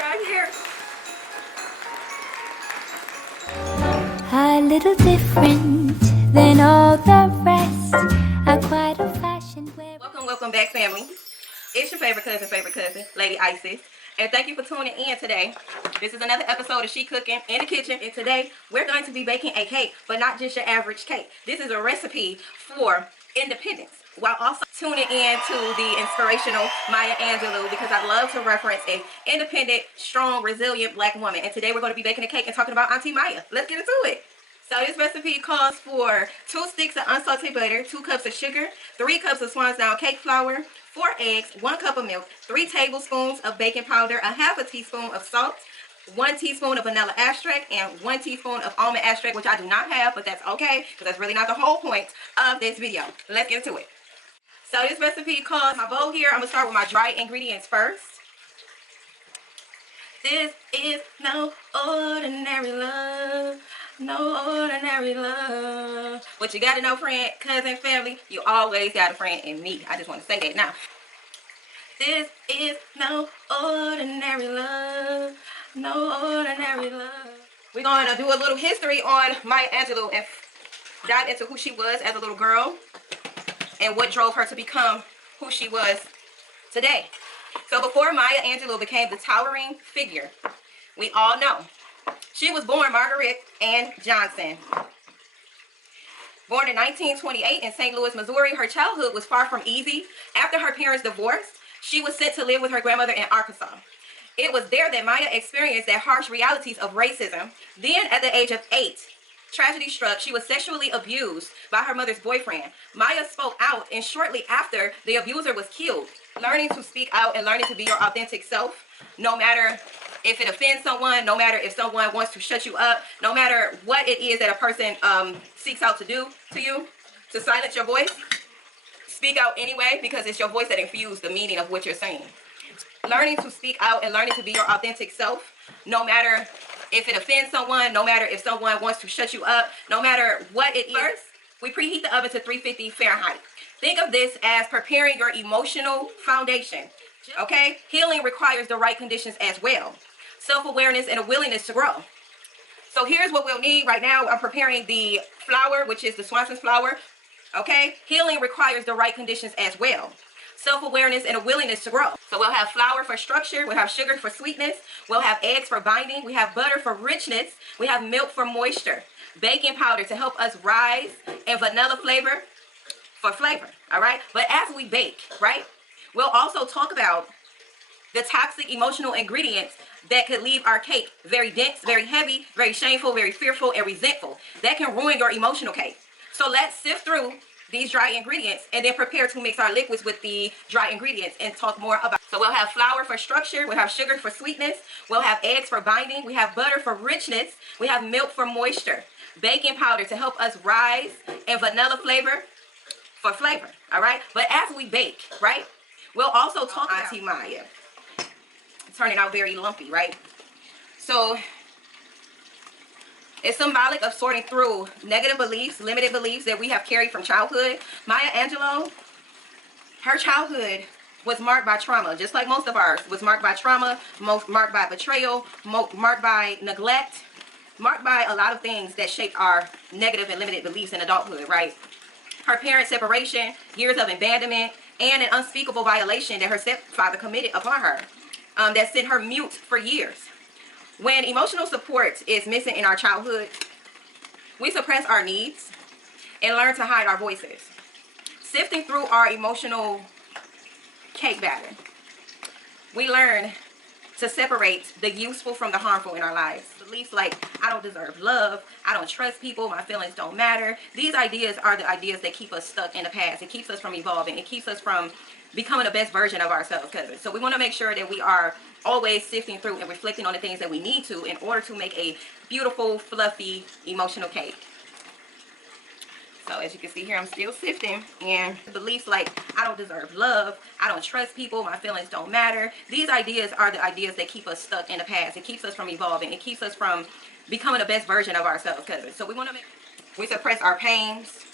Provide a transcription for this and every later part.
right here. A little different than all the rest. A quite old-fashioned way. Welcome back, family. It's your favorite cousin, Lady Isis. And thank you for tuning in today. This is another episode of She Cooking in the Kitchen. And today, we're going to be baking a cake, but not just your average cake. This is a recipe for independence, while also tuning in to the inspirational Maya Angelou, because I love to reference a independent, strong, resilient black woman. And today, we're going to be baking a cake and talking about Auntie Maya. Let's get into it. So this recipe calls for 2 sticks of unsalted butter, 2 cups of sugar, 3 cups of Swan's Down cake flour, 4 eggs, 1 cup of milk, 3 tablespoons of baking powder, 1/2 teaspoon of salt, 1 teaspoon of vanilla extract, and 1 teaspoon of almond extract, which I do not have, but that's okay, because that's really not the whole point of this video. Let's get into it. So this recipe calls my bowl here. I'm going to start with my dry ingredients first. This is no ordinary love. No ordinary love. What you gotta know, friend, cousin, family, you always got a friend in me. I just want to say that now. This is no ordinary love. No ordinary love. We're going to do a little history on Maya Angelou and dive into who she was as a little girl and what drove her to become who she was today. So before Maya Angelou became the towering figure we all know, she was born Margaret Ann Johnson. Born in 1928 in St. Louis, Missouri, her childhood was far from easy. After her parents divorced, she was sent to live with her grandmother in Arkansas. It was there that Maya experienced the harsh realities of racism. Then, at the age of 8, tragedy struck. She was sexually abused by her mother's boyfriend. Maya spoke out, and shortly after, the abuser was killed. Learning to speak out and learning to be your authentic self, no matter if it offends someone, no matter if someone wants to shut you up, no matter what it is that a person seeks out to do to you, to silence your voice, speak out anyway, because it's your voice that infuses the meaning of what you're saying. Learning to speak out and learning to be your authentic self, no matter if it offends someone, no matter if someone wants to shut you up, no matter what it is. First, we preheat the oven to 350 Fahrenheit. Think of this as preparing your emotional foundation, okay? Healing requires the right conditions as well. Self-awareness and a willingness to grow. So here's what we'll need right now. I'm preparing the flour, which is the Swanson's flour, okay? Healing requires the right conditions as well. Self-awareness and a willingness to grow. So we'll have flour for structure, we'll have sugar for sweetness, we'll have eggs for binding, we have butter for richness, we have milk for moisture, baking powder to help us rise, and vanilla flavor for flavor, all right? But as we bake, right, we'll also talk about the toxic emotional ingredients that could leave our cake very dense, very heavy, very shameful, very fearful, and resentful. That can ruin your emotional cake. So let's sift through these dry ingredients and then prepare to mix our liquids with the dry ingredients and talk more about. So we'll have flour for structure, we'll have sugar for sweetness, we'll have eggs for binding, we have butter for richness, we have milk for moisture, baking powder to help us rise, and vanilla flavor for flavor, all right? But as we bake, right, we'll also talk about Auntie Maya. Turning out very lumpy, right? So it's symbolic of sorting through negative beliefs, limited beliefs that we have carried from childhood. Maya Angelou, her childhood was marked by trauma, just like most of ours was marked by trauma, marked by betrayal, marked by neglect, marked by a lot of things that shaped our negative and limited beliefs in adulthood, right? Her parents' separation, years of abandonment, and an unspeakable violation that her stepfather committed upon her. That sent her mute for years. When emotional support is missing in our childhood, we suppress our needs and learn to hide our voices. Sifting through our emotional cake batter, we learn to separate the useful from the harmful in our lives. Beliefs like, I don't deserve love, I don't trust people, my feelings don't matter. These ideas are the ideas that keep us stuck in the past. It keeps us from evolving. It keeps us from becoming the best version of ourselves, cousins. So we want to make sure that we are always sifting through and reflecting on the things that we need to in order to make a beautiful, fluffy, emotional cake. So as you can see here, I'm still sifting, and beliefs like, I don't deserve love, I don't trust people, my feelings don't matter. These ideas are the ideas that keep us stuck in the past. It keeps us from evolving. It keeps us from becoming the best version of ourselves, cousins. So we suppress our pains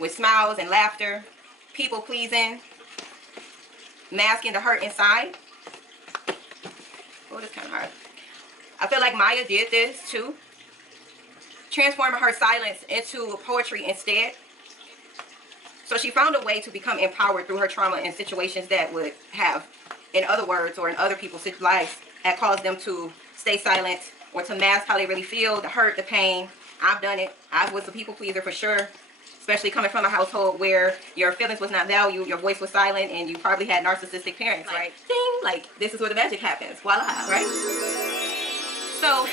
with smiles and laughter, people pleasing, masking the hurt inside. Oh, that's kind of hard. I feel like Maya did this too, transforming her silence into poetry instead. So she found a way to become empowered through her trauma in situations that would have, in other words, or in other people's lives, that caused them to stay silent or to mask how they really feel, the hurt, the pain. I've done it. I was a people pleaser for sure, especially coming from a household where your feelings was not valued, your voice was silent, and you probably had narcissistic parents, right? Ding! Like, this is where the magic happens. Voila, right? So,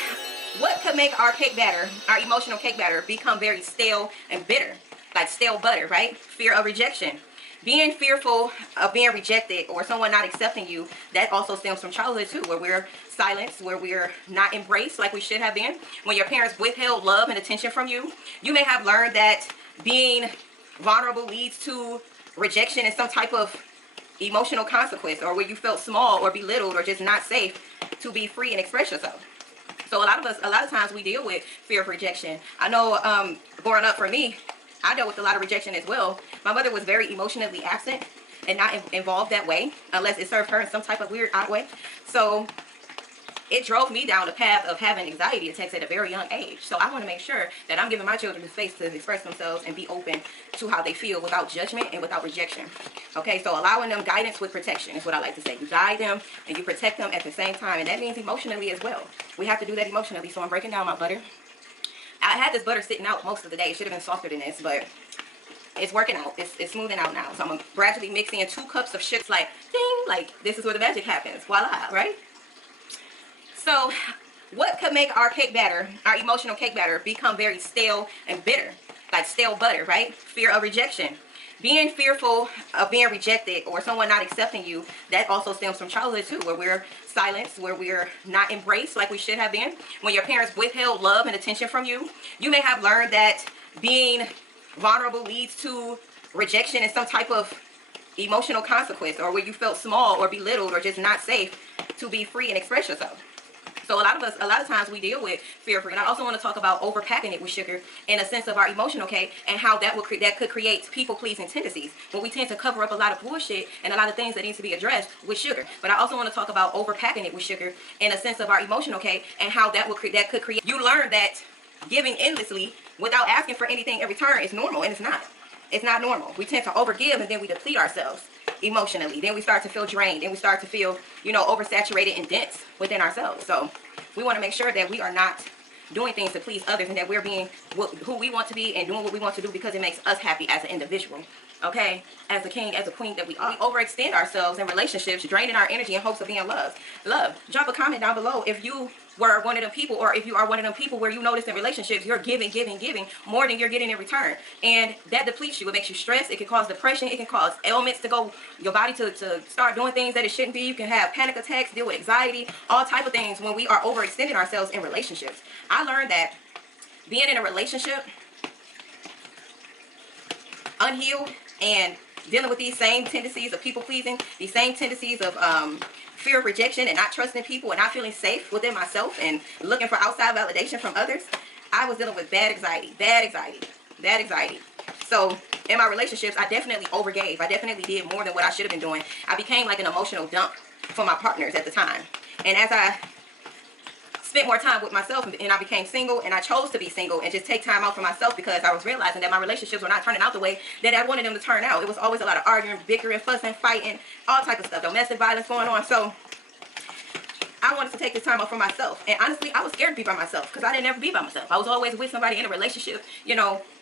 what could make our cake batter, our emotional cake batter, become very stale and bitter? Like stale butter, right? Fear of rejection. Being fearful of being rejected or someone not accepting you, that also stems from childhood too, where we're silenced, where we're not embraced like we should have been. When your parents withheld love and attention from you, you may have learned that being vulnerable leads to rejection and some type of emotional consequence, or where you felt small or belittled or just not safe to be free and express yourself. So a lot of times we deal with fear of rejection. I know growing up for me, I dealt with a lot of rejection as well. My mother was very emotionally absent and not involved that way, unless it served her in some type of weird, odd way. So it drove me down the path of having anxiety attacks at a very young age. So I want to make sure that I'm giving my children the space to express themselves and be open to how they feel without judgment and without rejection. Okay, so allowing them guidance with protection is what I like to say. You guide them and you protect them at the same time. And that means emotionally as well. We have to do that emotionally. So I'm breaking down my butter. I had this butter sitting out most of the day. It should have been softer than this, but it's working out. It's smoothing out now. So I'm gradually mixing in 2 cups of sugar. Like, ding, like this is where the magic happens. Voila, right? So what could make our cake batter, our emotional cake batter, become very stale and bitter? Like stale butter, right? Fear of rejection. Being fearful of being rejected or someone not accepting you, that also stems from childhood too, where we're silenced, where we're not embraced like we should have been. When your parents withheld love and attention from you, you may have learned that being vulnerable leads to rejection and some type of emotional consequence, or where you felt small or belittled or just not safe to be free and express yourself. So a lot of times we deal with fear. And I also want to talk about overpacking it with sugar in a sense of our emotional cake, and how that could create people-pleasing tendencies, when we tend to cover up a lot of bullshit and a lot of things that needs to be addressed with sugar. But I also want to talk about overpacking it with sugar in a sense of our emotional cake, and how that could create. You learn that giving endlessly without asking for anything in return is normal, and it's not. It's not normal. We tend to overgive and then we deplete ourselves emotionally. Then we start to feel drained, and we start to feel, oversaturated and dense within ourselves. So we want to make sure that we are not doing things to please others, and that we're being who we want to be and doing what we want to do because it makes us happy as an individual. Okay, as a king, as a queen that we are. We overextend ourselves in relationships, draining our energy in hopes of being loved. Drop a comment down below if you were one of them people, or if you are one of them people where you notice in relationships you're giving more than you're getting in return, and that depletes you. It makes you stressed. It can cause depression. It can cause ailments to go, your body to start doing things that it shouldn't be. You can have panic attacks, deal with anxiety, all type of things when we are overextending ourselves in relationships. I learned that being in a relationship unhealed and dealing with these same tendencies of people pleasing, these same tendencies of fear of rejection and not trusting people and not feeling safe within myself and looking for outside validation from others, I was dealing with bad anxiety. So in my relationships, I definitely overgave. I definitely did more than what I should have been doing. I became like an emotional dump for my partners at the time. And as I spent more time with myself and I became single, and I chose to be single and just take time out for myself, because I was realizing that my relationships were not turning out the way that I wanted them to turn out. It was always a lot of arguing, bickering, fussing, fighting, all type of stuff, domestic violence going on. So I wanted to take this time out for myself. And honestly, I was scared to be by myself because I didn't ever be by myself. I was always with somebody in a relationship,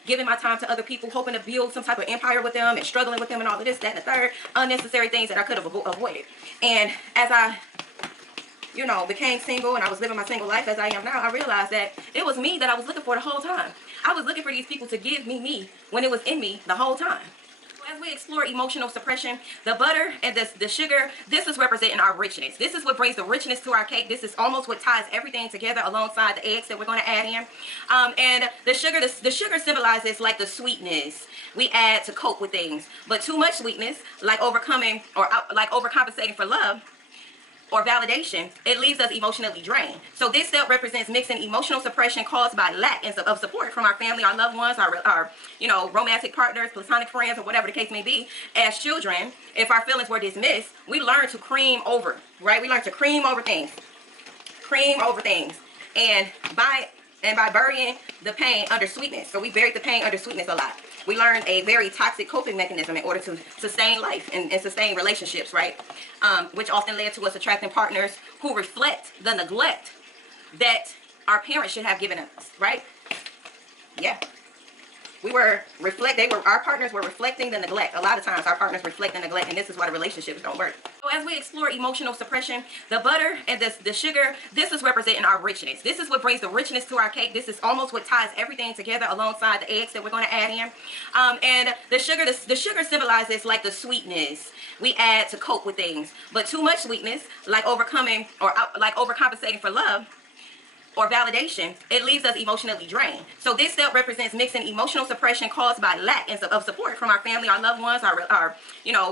giving my time to other people, hoping to build some type of empire with them and struggling with them and all of this, that, and the third. Unnecessary things that I could have avoided. And as I became single and I was living my single life as I am now, I realized that it was me that I was looking for the whole time. I was looking for these people to give me when it was in me the whole time. As we explore emotional suppression, the butter and the sugar, this is representing our richness. This is what brings the richness to our cake. This is almost what ties everything together alongside the eggs that we're going to add in. And the sugar symbolizes like the sweetness we add to cope with things. But too much sweetness, like overcoming or like overcompensating for love or validation, it leaves us emotionally drained. So this step represents mixing emotional suppression caused by lack of support from our family, our loved ones, our romantic partners, platonic friends, or whatever the case may be. As children, if our feelings were dismissed, we learn to cream over, right? We learn to cream over things. cream over things. And by burying the pain under sweetness. So we buried the pain under sweetness a lot. We learned a very toxic coping mechanism in order to sustain life and sustain relationships, right? Which often led to us attracting partners who reflect the neglect that our parents should have given us, right? Yeah. Our partners were reflecting the neglect. A lot of times our partners reflect the neglect, and this is why the relationships don't work. So as we explore emotional suppression, the butter and the sugar, this is representing our richness. This is what brings the richness to our cake. This is almost what ties everything together alongside the eggs that we're going to add in. And the sugar symbolizes like the sweetness we add to cope with things. But too much sweetness, like overcoming or like overcompensating for love or validation, it leaves us emotionally drained. So this step represents mixing emotional suppression caused by lack of support from our family, our loved ones, our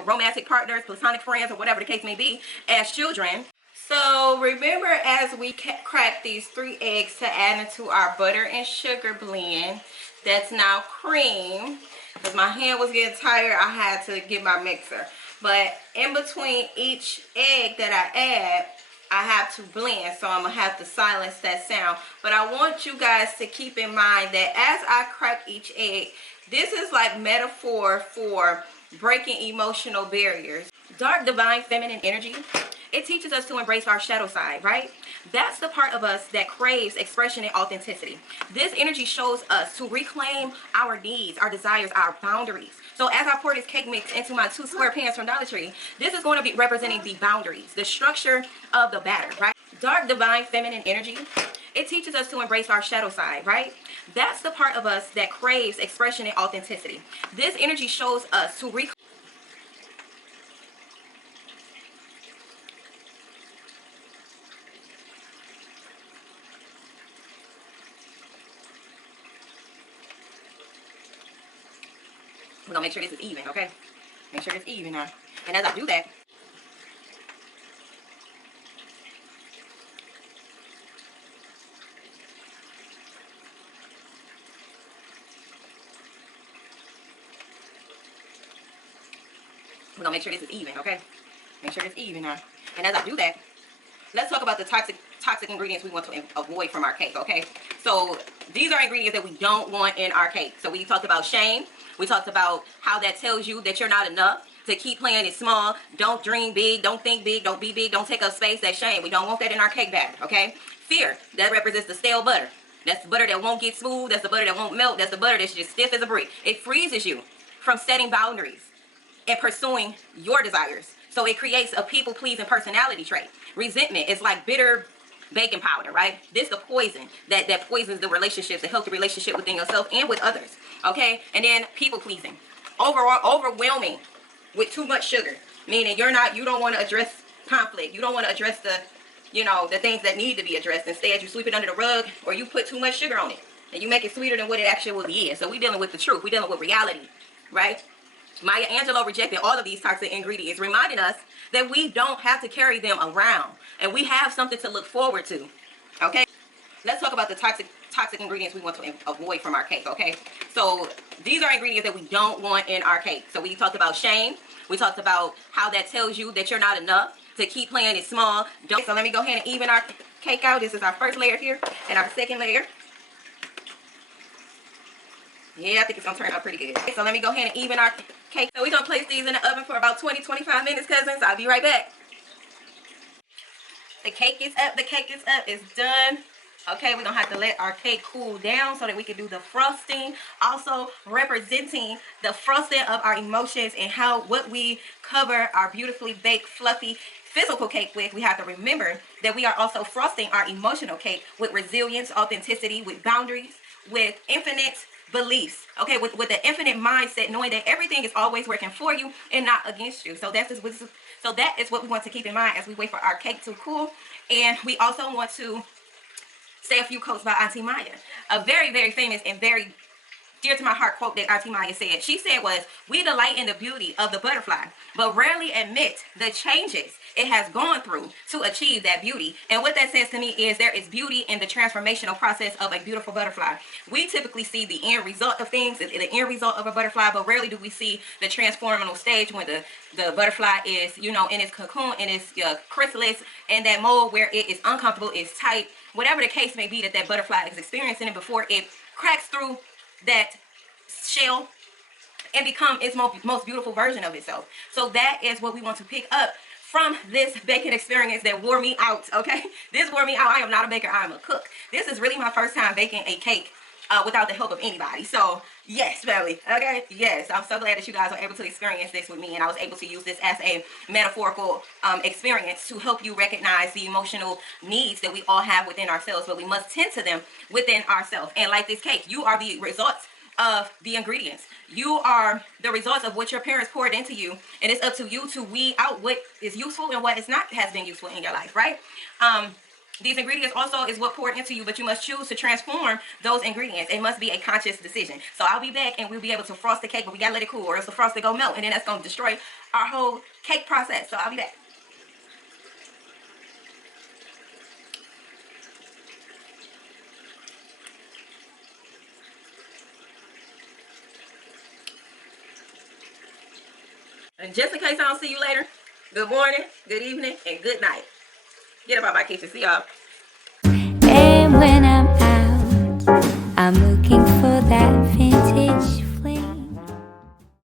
romantic partners, platonic friends, or whatever the case may be, as children. So remember, as we crack these 3 eggs to add into our butter and sugar blend, that's now cream. Because my hand was getting tired, I had to get my mixer. But in between each egg that I add, I have to blend, so I'm going to have to silence that sound. But I want you guys to keep in mind that as I crack each egg, this is like metaphor for breaking emotional barriers. Dark divine feminine energy, it teaches us to embrace our shadow side, right? That's the part of us that craves expression and authenticity. This energy shows us to reclaim our needs, our desires, our boundaries. So as I pour this cake mix into my 2 square pans from Dollar Tree, this is going to be representing the boundaries, the structure of the batter, right? Dark divine feminine energy, it teaches us to embrace our shadow side, right? That's the part of us that craves expression and authenticity. This energy shows us to reclaim. We're gonna make sure this is even, okay? Make sure it's even now. And as I do that, we're gonna make sure this is even, okay? Make sure it's even now. And as I do that, let's talk about the toxic ingredients we want to avoid from our cake, okay? So these are ingredients that we don't want in our cake. So we talked about shame. We talked about how that tells you that you're not enough, to keep playing it small. Don't dream big. Don't think big. Don't be big. Don't take up space. That's shame. We don't want that in our cake batter, okay? Fear, that represents the stale butter. That's the butter that won't get smooth. That's the butter that won't melt. That's the butter that's just stiff as a brick. It freezes you from setting boundaries and pursuing your desires. So it creates a people-pleasing personality trait. Resentment is like bitter baking powder, right? This is the poison that poisons the relationships, the healthy relationship within yourself and with others, okay? And then people-pleasing. Overwhelming with too much sugar, meaning you don't want to address conflict. You don't want to address the things that need to be addressed. Instead, you sweep it under the rug, or you put too much sugar on it, and you make it sweeter than what it actually is. So we're dealing with the truth. We're dealing with reality, right? Maya Angelou rejected all of these toxic ingredients, reminding us that we don't have to carry them around, and we have something to look forward to, okay? Let's talk about the toxic ingredients we want to avoid from our cake, okay? So these are ingredients that we don't want in our cake. So we talked about shame. We talked about how that tells you that you're not enough, to keep playing it small. So let me go ahead and even our cake out. This is our first layer here, and our second layer. Yeah, I think it's gonna turn out pretty good. So let me go ahead and even our cake. So we're gonna place these in the oven for about 20-25 minutes, cousins. I'll be right back. The cake is up. The cake is up. It's done. Okay, we're gonna have to let our cake cool down so that we can do the frosting. Also representing the frosting of our emotions and what we cover our beautifully baked, fluffy, physical cake with. We have to remember that we are also frosting our emotional cake with resilience, authenticity, with boundaries, with infinite beliefs, okay, with the infinite mindset, knowing that everything is always working for you and not against you. So that is what we want to keep in mind as we wait for our cake to cool. And we also want to say a few quotes by Auntie Maya, a very, very famous and very dear to my heart quote that Auntie Maya said. She said was, "We delight in the beauty of the butterfly, but rarely admit the changes it has gone through to achieve that beauty." And what that says to me is there is beauty in the transformational process of a beautiful butterfly. We typically see the end result of things, the end result of a butterfly, but rarely do we see the transformational stage when the butterfly is, you know, in its cocoon, in its chrysalis, in that mold where it is uncomfortable, it's tight, whatever the case may be that butterfly is experiencing, it before it cracks through that shell and become its most beautiful version of itself. So that is what we want to pick up from this baking experience that wore me out, okay? This wore me out. I am not a baker, I am a cook. This is really my first time baking a cake without the help of anybody. So yes, family, okay? Yes, I'm so glad that you guys are able to experience this with me, and I was able to use this as a metaphorical experience to help you recognize the emotional needs that we all have within ourselves, but we must tend to them within ourselves. And like this cake, you are the results of the ingredients. You are the results of what your parents poured into you, and it's up to you to weed out what is useful and what is not has been useful in your life, right? These ingredients also is what poured into you, but you must choose to transform those ingredients. It must be a conscious decision. So I'll be back and we'll be able to frost the cake, but we gotta let it cool or else the frosting go melt, and then that's gonna destroy our whole cake process. So I'll be back. And just in case I don't see you later, good morning, good evening, and good night. Get up out my kitchen. See y'all. And when